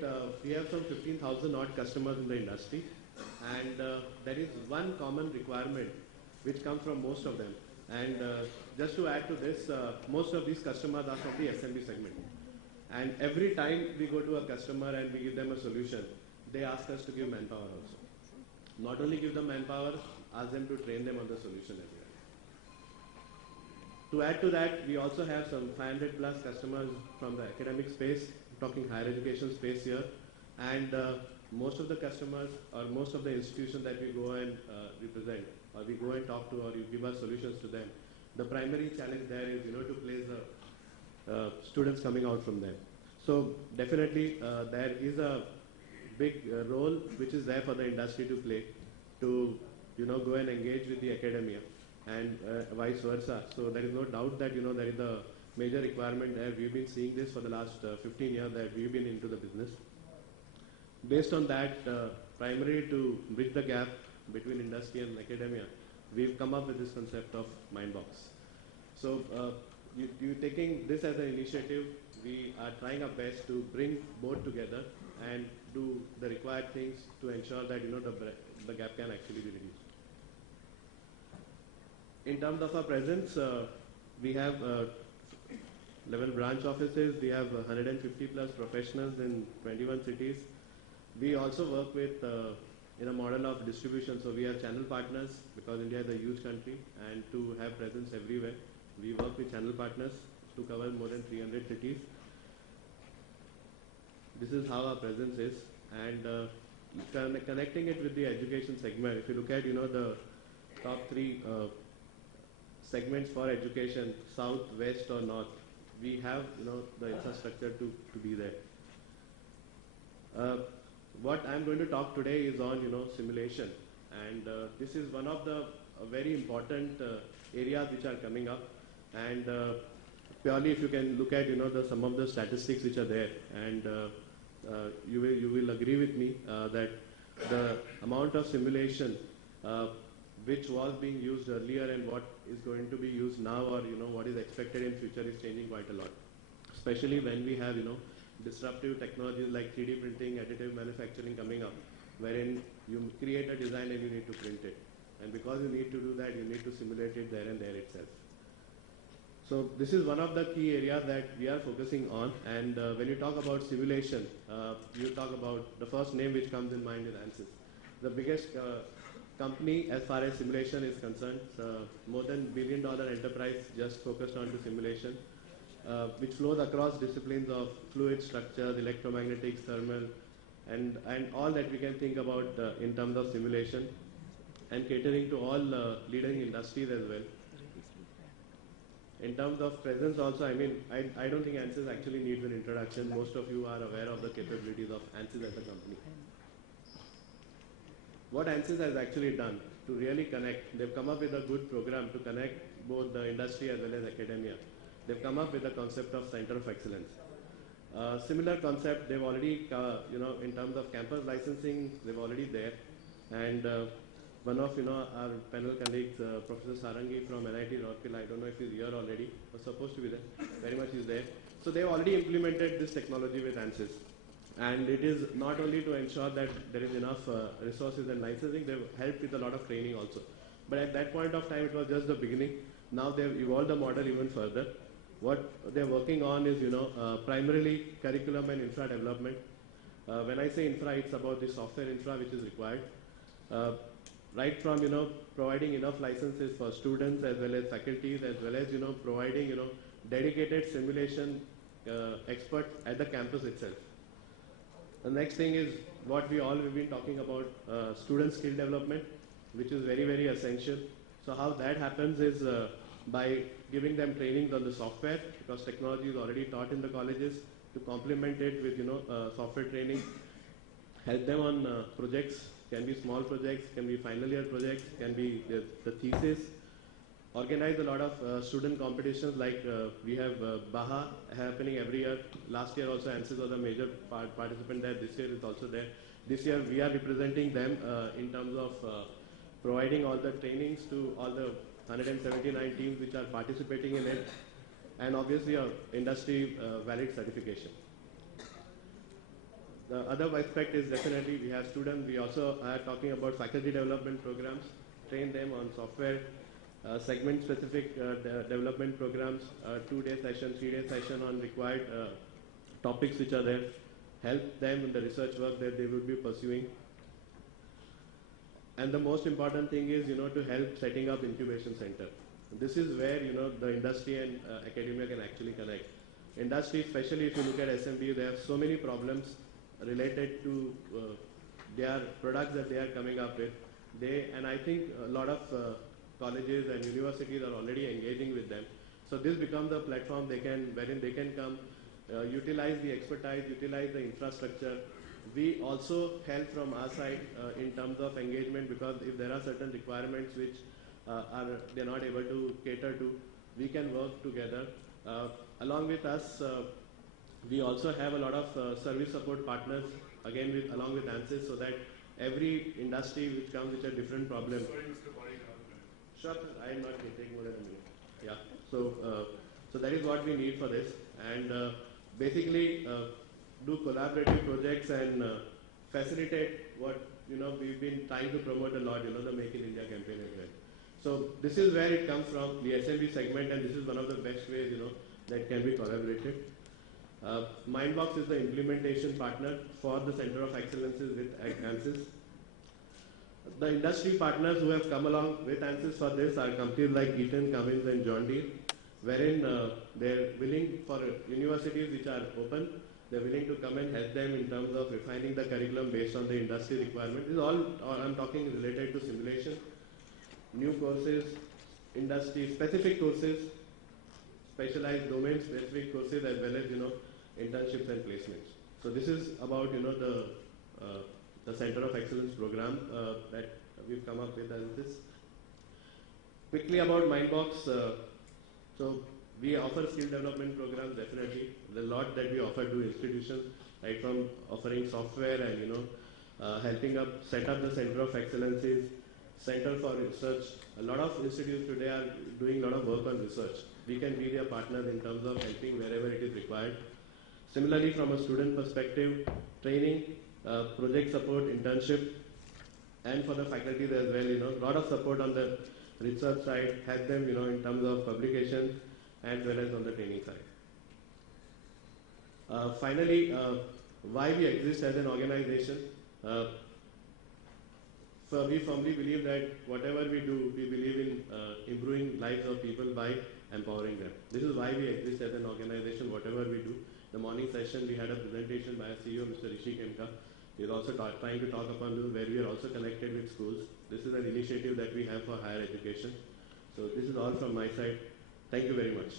date, we have some 15,000 odd customers in the industry, and there is one common requirement which comes from most of them. And just to add to this, most of these customers are from the SMB segment. And every time we go to a customer and we give them a solution, they ask us to give manpower also. Not only give them manpower, ask them to train them on the solution as well. To add to that, we also have some 500 plus customers from the academic space, talking higher education space here. And most of the customers or most of the institutions that we go and represent, or we go and talk to, or you give us solutions to them, the primary challenge there is, to place the students coming out from there. So definitely there is a big role which is there for the industry to play to, go and engage with the academia and vice versa. So there is no doubt that, there is a major requirement there. We've been seeing this for the last 15 years that we've been into the business. Based on that, primarily to bridge the gap between industry and academia, we've come up with this concept of Mindbox. So you taking this as an initiative, we are trying our best to bring both together and do the required things to ensure that the gap can actually be reduced. In terms of our presence, we have 11 branch offices. We have 150 plus professionals in 21 cities. We also work with in a model of distribution. So we have channel partners because India is a huge country, and to have presence everywhere, we work with channel partners to cover more than 300 cities. This is how our presence is, and connecting it with the education segment. If you look at the top three segments for education, south, west, or north, we have the infrastructure to be there. What I'm going to talk today is on simulation, and this is one of the very important areas which are coming up. And purely, if you can look at some of the statistics which are there, and you will agree with me that the amount of simulation which was being used earlier and what is going to be used now, or what is expected in future, is changing quite a lot. Especially when we have disruptive technologies like 3D printing, additive manufacturing coming up, wherein you create a design and you need to print it. And because you need to do that, you need to simulate it there and there itself. So this is one of the key areas that we are focusing on. And when you talk about simulation, you talk about the first name which comes in mind is ANSYS. The biggest company as far as simulation is concerned, more than $1 billion enterprise just focused on the simulation, which flows across disciplines of fluid structures, electromagnetics, thermal, and all that we can think about in terms of simulation, and catering to all leading industries as well. In terms of presence also, I don't think ANSYS actually needs an introduction. Most of you are aware of the capabilities of ANSYS as a company. What ANSYS has actually done to really connect, they've come up with a good program to connect both the industry as well as academia. They've come up with the concept of Center of Excellence. Similar concept, they've already, in terms of campus licensing, they're already there. And one of our panel colleagues, Professor Sarangi from NIT Rourkela, I don't know if he's here already, was supposed to be there, very much is there. So they've already implemented this technology with ANSYS. And it is not only to ensure that there is enough resources and licensing, they've helped with a lot of training also. But at that point of time, it was just the beginning. Now they've evolved the model even further. What they're working on is, primarily curriculum and infra development. When I say infra, it's about the software infra which is required. Right from, providing enough licenses for students as well as faculties, as well as, providing, dedicated simulation experts at the campus itself. The next thing is what we all have been talking about, student skill development, which is very, very essential. So how that happens is by giving them trainings on the software, because technology is already taught in the colleges, to complement it with software training, help them on projects, can be small projects, can be final year projects, can be the thesis, organize a lot of student competitions like we have BAHA happening every year. Last year also ANSYS was a major participant there. This year is also there. This year we are representing them in terms of providing all the trainings to all the 179 teams which are participating in it, and obviously a industry valid certification. The other aspect is definitely we have students. We also are talking about faculty development programs, train them on software, segment-specific development programs, 2-day session, 3-day session on required topics which are there, help them in the research work that they would be pursuing. And the most important thing is, to help setting up incubation center. This is where, the industry and academia can actually connect. Industry, especially if you look at SMB, they have so many problems related to their products that they are coming up with. And I think a lot of colleges and universities are already engaging with them. So this becomes a platform wherein they can come, utilize the expertise, utilize the infrastructure. We also help from our side in terms of engagement, because if there are certain requirements which they're not able to cater to, we can work together. Along with us, we also have a lot of service support partners, again along with ANSYS, so that every industry which comes with a different problem. Sorry, Mr. Parekh. Sure, I am not taking more than a minute. Yeah, so that is what we need for this, and basically do collaborative projects and facilitate what we've been trying to promote a lot, the Make in India campaign as well. So this is where it comes from, the SMB segment, and this is one of the best ways that can be collaborated. Mindbox is the implementation partner for the Center of Excellences with ANSYS. The industry partners who have come along with ANSYS for this are companies like Eaton, Cummins and John Deere, wherein they're willing, for universities which are open, they're willing to come and help them in terms of refining the curriculum based on the industry requirement. This is all I'm talking related to simulation, new courses, industry specific courses, specialized domain specific courses, as well as internships and placements. So this is about the Center of Excellence program that we've come up with as this. Quickly about Mindbox. So we offer skill development programs, definitely. There's a lot that we offer to institutions, right from offering software and helping up set up the Center of Excellences, Center for Research. A lot of institutes today are doing a lot of work on research. We can be their partners in terms of helping wherever it is required. Similarly, from a student perspective, training, project support, internship, and for the faculties as well, a lot of support on the research side, help them, in terms of publications, as well as on the training side. Finally, why we exist as an organization. So we firmly believe that whatever we do, we believe in improving lives of people by empowering them. This is why we exist as an organization, whatever we do. The morning session, we had a presentation by our CEO, Mr. Rishi Khemka. We are also trying to talk upon this, where we are also connected with schools. This is an initiative that we have for higher education. So this is all from my side. Thank you very much.